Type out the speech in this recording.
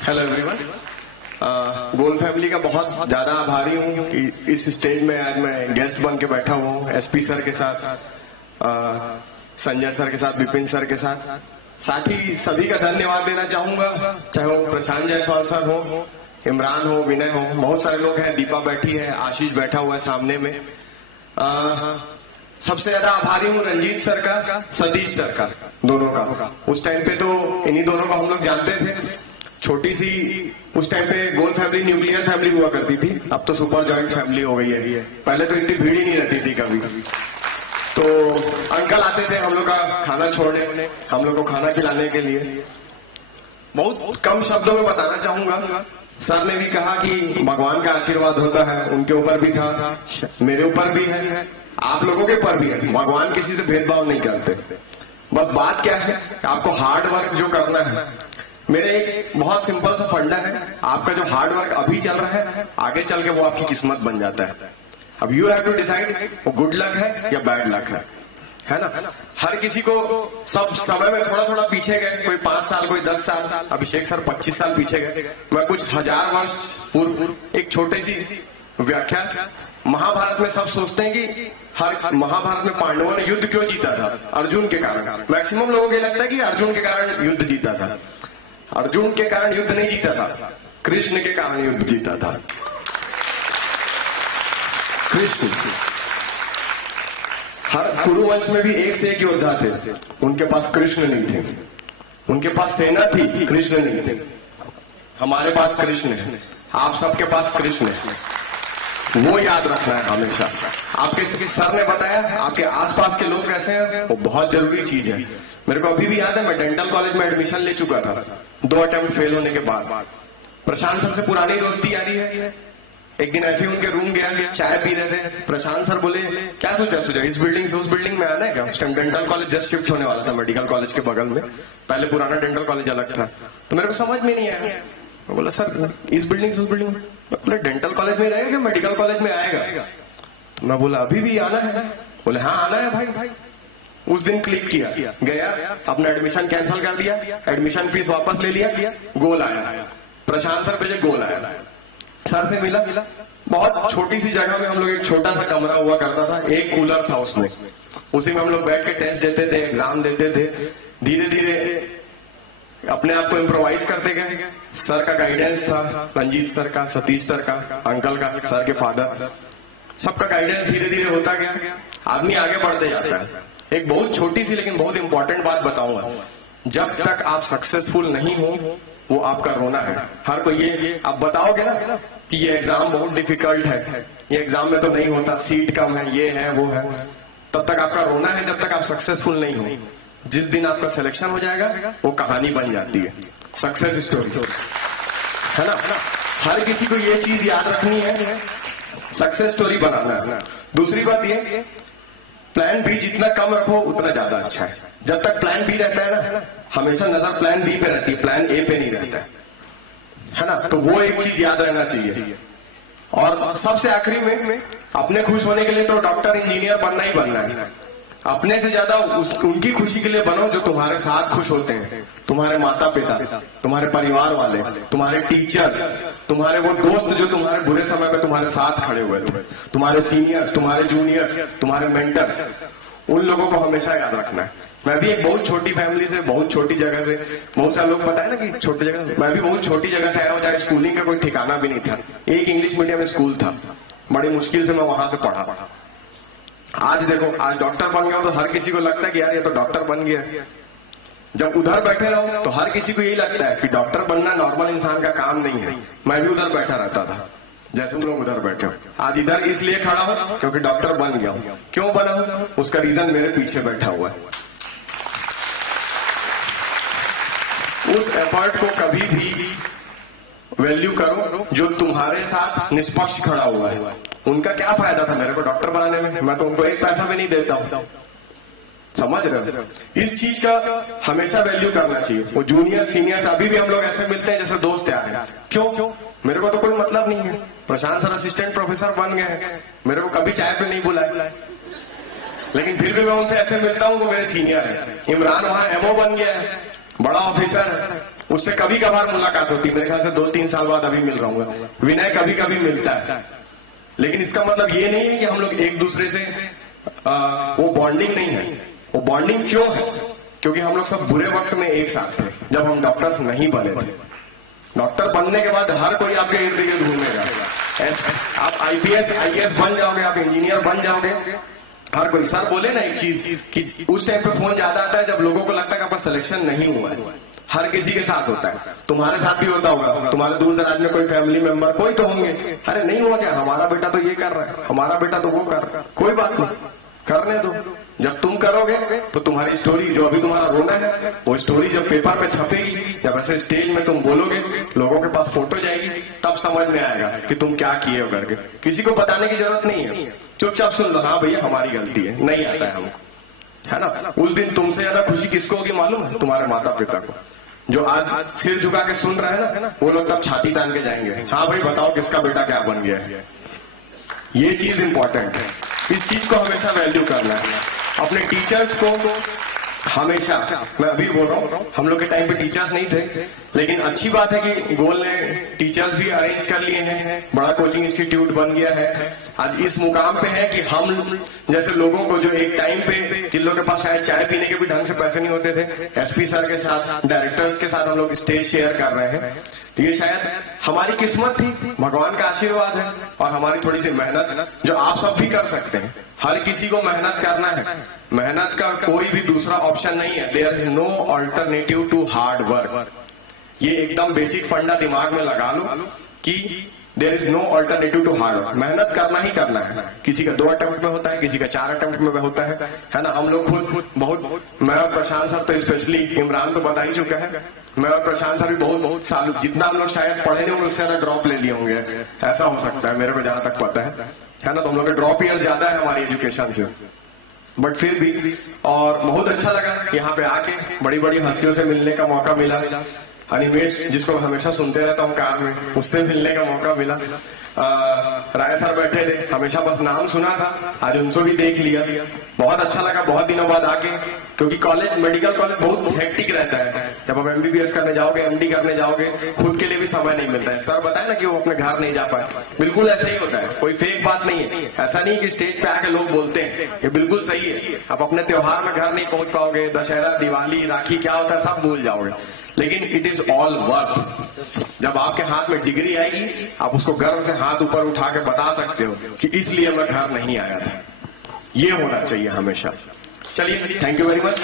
Hello everyone. गोल family का बहुत ज्यादा आभारी हूँ कि इस स्टेज में आज मैं गेस्ट बन के बैठा हुआ हूँ एसपी सर के साथ, संजय सर के साथ, विपिन सर के साथ ही सभी का धन्यवाद देना चाहूंगा, चाहे वो प्रशांत जायसवाल सर हो, इमरान हो, विनय हो, बहुत सारे लोग हैं, दीपा बैठी है, आशीष बैठा हुआ है सामने में। सबसे ज्यादा आभारी हूँ रंजीत सर का, सतीश सर का, दोनों का। उस टाइम पे तो इन्हीं दोनों को हम लोग जानते थे। छोटी सी उस टाइम पे गोल फैमिली न्यूक्लियर फैमिली हुआ करती थी, अब तो सुपर जॉइंट फैमिली हो गई है। पहले तो इतनी भीड़ ही नहीं रहती थी कभी। तो अंकल आते थे हम लोग का खाना छोड़ने, हम लोग को खाना खिलाने के लिए। बहुत कम शब्दों में बताना चाहूंगा, सर ने भी कहा कि भगवान का आशीर्वाद होता है, उनके ऊपर भी था, मेरे ऊपर भी है, आप लोगों के ऊपर भी है। भगवान किसी से भेदभाव नहीं करते। बस बात क्या है, आपको हार्ड वर्क जो करना है। मेरे एक बहुत सिंपल सा फंडा है, आपका जो हार्ड वर्क अभी चल रहा है, आगे चल के वो आपकी किस्मत बन जाता है। अब यू हैव टू डिसाइड वो गुड लक है या बैड लक है ना। हर किसी को सब समय में थोड़ा थोड़ा पीछे गए, कोई 5 साल, कोई 10 साल, अभिषेक सर 25 साल पीछे गए, मैं कुछ 1000 वर्ष पूर्व। एक छोटी सी व्याख्या, महाभारत में सब सोचते हैं कि हर महाभारत में पांडवों ने युद्ध क्यों जीता था? अर्जुन के कारण। मैक्सिमम लोगों को लगता है कि अर्जुन के कारण युद्ध जीता था। अर्जुन के कारण युद्ध नहीं जीता था, कृष्ण के कारण युद्ध जीता था। कृष्ण, हर कुरुवंश में भी एक से एक योद्धा थे, उनके पास कृष्ण नहीं थे। उनके पास सेना थी, कृष्ण नहीं थे। हमारे पास कृष्ण है, आप सबके पास कृष्ण है, वो याद रखना है हमेशा। आपके सर ने बताया आपके आसपास के लोग कैसे हैं, वो बहुत जरूरी चीज है। मेरे को अभी भी याद है, मैं डेंटल कॉलेज में एडमिशन ले चुका था 2 अटेम्प्ट फेल होने के बाद। प्रशांत सर से पुरानी दोस्ती यारी है। एक दिन ऐसे उनके रूम गया, चाय पी रहे थे, प्रशांत सर बोले क्या सोचा इस बिल्डिंग से उस बिल्डिंग में आना है क्या? उस time dental college just shift होने वाला था मेडिकल कॉलेज के बगल में, पहले पुराना डेंटल कॉलेज अलग था। तो मेरे को समझ में नहीं आया, मैं बोला सर इस बिल्डिंग से उस बिल्डिंग में, बोले डेंटल कॉलेज में रहेगा, मेडिकल कॉलेज में आएगा? तो मैं बोला अभी भी आना है? बोले हाँ आना है भाई। उस दिन क्लिक किया, गया, अपना एडमिशन कैंसिल कर दिया, एडमिशन फीस वापस ले लिया, गोल आया, प्रशांत सर भेजे, गोल आया, सर से मिला। बहुत छोटी सी जगह में हम लोग, एक छोटा सा कमरा हुआ करता था, एक कूलर था उसमें, उसी में हम लोग बैठ के टेस्ट देते थे, एग्जाम देते थे। धीरे धीरे अपने आप को इम्प्रोवाइज करते गए। सर का गाइडेंस था, रंजीत सर का, सतीश सर का, अंकल का, सर के फादर, सबका गाइडेंस धीरे धीरे होता गया, आदमी आगे बढ़ते जाता है। एक बहुत छोटी सी लेकिन बहुत इंपॉर्टेंट बात बताऊंगा, जब तक आप सक्सेसफुल नहीं हो वो आपका रोना है। हर कोई ये आप बताओगे ना कि ये एग्जाम बहुत डिफिकल्ट है, ये एग्जाम में तो नहीं होता, सीट कम है, ये है वो है, तब तक आपका रोना है, जब तक आप सक्सेसफुल नहीं हो। जिस दिन आपका सिलेक्शन हो जाएगा वो कहानी बन जाती है, सक्सेस स्टोरी, है ना। हर किसी को ये चीज याद रखनी है, सक्सेस स्टोरी बनाना है। दूसरी बात ये, प्लान बी जितना कम रखो उतना ज्यादा अच्छा है। जब तक प्लान बी रहता है ना, हमेशा नजर प्लान बी पे रहती है, प्लान ए पे नहीं रहता है ना। तो वो एक चीज याद रहना चाहिए। और सबसे आखिरी में, अपने खुश होने के लिए तो डॉक्टर इंजीनियर बनना ही बनना है। अपने से ज्यादा उनकी खुशी के लिए बनो जो तुम्हारे साथ खुश होते हैं, तुम्हारे माता पिता, तुम्हारे परिवार वाले, तुम्हारे टीचर्स, तुम्हारे वो दोस्त जो तुम्हारे बुरे समय में तुम्हारे साथ खड़े हुए थे, तुम्हारे सीनियर्स, तुम्हारे जूनियर्स, तुम्हारे मेंटर्स, उन लोगों को हमेशा याद रखना है। मैं भी एक बहुत छोटी फैमिली से, बहुत छोटी जगह से, बहुत सारे लोग पता है ना कि छोटी जगह, मैं भी बहुत छोटी जगह से आया हूँ, जहाँ स्कूलिंग का कोई ठिकाना भी नहीं था। एक इंग्लिश मीडियम स्कूल था, बड़ी मुश्किल से मैं वहां से पढ़ा। आज देखो, आज डॉक्टर बन गया तो हर किसी को लगता है कि यार ये तो डॉक्टर बन गया। जब उधर बैठे रहो तो हर किसी को यही लगता है कि डॉक्टर बनना नॉर्मल इंसान का काम नहीं है। मैं भी उधर बैठा रहता था जैसे तुम लोग उधर बैठे हो। आज इधर इसलिए खड़ा हो क्योंकि डॉक्टर बन गया हूं। क्यों बना हूं उसका रीजन मेरे पीछे बैठा हुआ है। उस एफर्ट को कभी भी वैल्यू करो जो तुम्हारे साथ निष्पक्ष खड़ा हुआ है। उनका क्या फायदा था मेरे को डॉक्टर बनाने में, मैं तो उनको 1 पैसा भी नहीं देता हूं। समझ रहे हो? इस चीज का हमेशा वैल्यू करना चाहिए। वो जूनियर सीनियर अभी भी हम लोग ऐसे मिलते हैं जैसे दोस्त यार। क्यों? मेरे को तो कोई मतलब नहीं है। प्रशांत सर असिस्टेंट प्रोफेसर बन गए, मेरे को कभी चाय पे नहीं बुलाए, लेकिन फिर भी मैं उनसे ऐसे मिलता हूँ, वो मेरे सीनियर है। इमरान वहां एमओ बन गया है, बड़ा ऑफिसर है, उससे कभी कभार मुलाकात होती है, मेरे ख्याल से 2-3 साल बाद अभी मिल रहा हूँ। विनय कभी कभी मिलता है, लेकिन इसका मतलब ये नहीं है कि हम लोग एक दूसरे से वो बॉन्डिंग नहीं है। वो बॉन्डिंग क्यों है? क्योंकि हम लोग सब बुरे वक्त में एक साथ थे, जब हम डॉक्टर्स नहीं बने थे। डॉक्टर बनने के बाद हर कोई आपके इर्द गिर्द घूमेगा। आप आईपीएस आईएएस बन जाओगे, आप इंजीनियर बन जाओगे, हर कोई। सर बोले ना एक चीज कि उस टाइम पे फोन ज्यादा आता है जब लोगों को लगता है कि आपका सिलेक्शन नहीं हुआ है। हर किसी के साथ होता है, तुम्हारे साथ भी होता होगा। तुम्हारे दूर दराज में कोई फैमिली मेंबर कोई तो होंगे, अरे नहीं हुआ क्या, हमारा बेटा तो ये कर रहा है, हमारा बेटा तो वो कर रहा है। कोई बात नहीं, करने दो। जब तुम करोगे तो तुम्हारी स्टोरी, जो अभी तुम्हारा रोना है, वो स्टोरी जब पेपर पे छपेगी, जब ऐसे स्टेज में तुम बोलोगे, लोगों के पास फोटो जाएगी, तब समझ में आएगा कि तुम क्या किए हो करके। किसी को बताने की जरूरत नहीं है, चुपचाप सुन लो, हाँ भैया हमारी गलती है, नहीं आता है हमको, है ना। उस दिन तुमसे ज्यादा खुशी किसको होगी मालूम है? तुम्हारे माता पिता को, जो आज सिर झुका के सुन रहे हैं ना, वो लोग तब छाती तान के जाएंगे, हाँ भाई बताओ किसका बेटा क्या बन गया है। ये चीज इंपॉर्टेंट है, इस चीज को हमेशा वैल्यू करना है। अपने टीचर्स को हमेशा, मैं अभी बोल रहा हूँ, हम लोग के टाइम पे टीचर्स नहीं थे, लेकिन अच्छी बात है कि गोल ने टीचर्स भी अरेंज कर लिए हैं, बड़ा कोचिंग इंस्टीट्यूट बन गया है। आज इस मुकाम पे है कि हम जैसे लोगों को, जो एक टाइम पे जिन लोगों के पास शायद चाय पीने के भी ढंग से पैसे नहीं होते थे, एसपी सर के साथ, डायरेक्टर्स के साथ हम लोग स्टेज शेयर कर रहे हैं। तो ये शायद हमारी किस्मत थी, भगवान का आशीर्वाद है, और हमारी थोड़ी सी मेहनत, जो आप सब भी कर सकते हैं। हर किसी को मेहनत करना है, मेहनत का कोई भी दूसरा ऑप्शन नहीं है। There is no alternative to hard work. ये एकदम बेसिक फंडा दिमाग में लगा लो कि there is no alternative to hard work. मेहनत करना ही करना है। किसी का 2 अटेम्प्ट में होता है, किसी का 4 अटेम्प्ट में होता है ना। हम लोग खुद बहुत, मैं और प्रशांत सर तो स्पेशली, इमरान तो बता ही चुका है, मैं और प्रशांत सर भी बहुत साल, जितना हम लोग शायद पढ़े नहीं होंगे उससे ज्यादा ड्रॉप ले लिए होंगे, ऐसा हो सकता है मेरे को जहां तक पता है ना। तो हम लोग का ड्रॉप ईयर ज्यादा है हमारी एजुकेशन से, बट फिर भी। और बहुत अच्छा लगा यहाँ पे आके, बड़ी बड़ी हस्तियों से मिलने का मौका मिला। अनिमेश, जिसको हमेशा सुनते रहता हूँ कार में, उससे मिलने का मौका मिला। राय सर बैठे थे, हमेशा बस नाम सुना था, आज उनको भी देख लिया, बहुत अच्छा लगा बहुत दिनों बाद आके। क्योंकि कॉलेज, मेडिकल कॉलेज बहुत हेक्टिक रहता है, जब आप एमबीबीएस करने जाओगे, एमडी करने जाओगे, खुद के लिए भी समय नहीं मिलता है। सर बताए ना कि वो अपने घर नहीं जा पाए, बिल्कुल ऐसा ही होता है, कोई फेक बात नहीं है। ऐसा नहीं कि स्टेज पे आके लोग बोलते हैं, ये बिल्कुल सही है। आप अपने त्योहार में घर नहीं पहुंच पाओगे, दशहरा, दिवाली, राखी क्या होता है सब भूल जाओगे, लेकिन इट इज ऑल वर्थ। जब आपके हाथ में डिग्री आएगी, आप उसको गर्व से हाथ ऊपर उठा के बता सकते हो कि इसलिए मैं घर नहीं आया था। ये होना चाहिए हमेशा। चलिए, थैंक यू वेरी मच।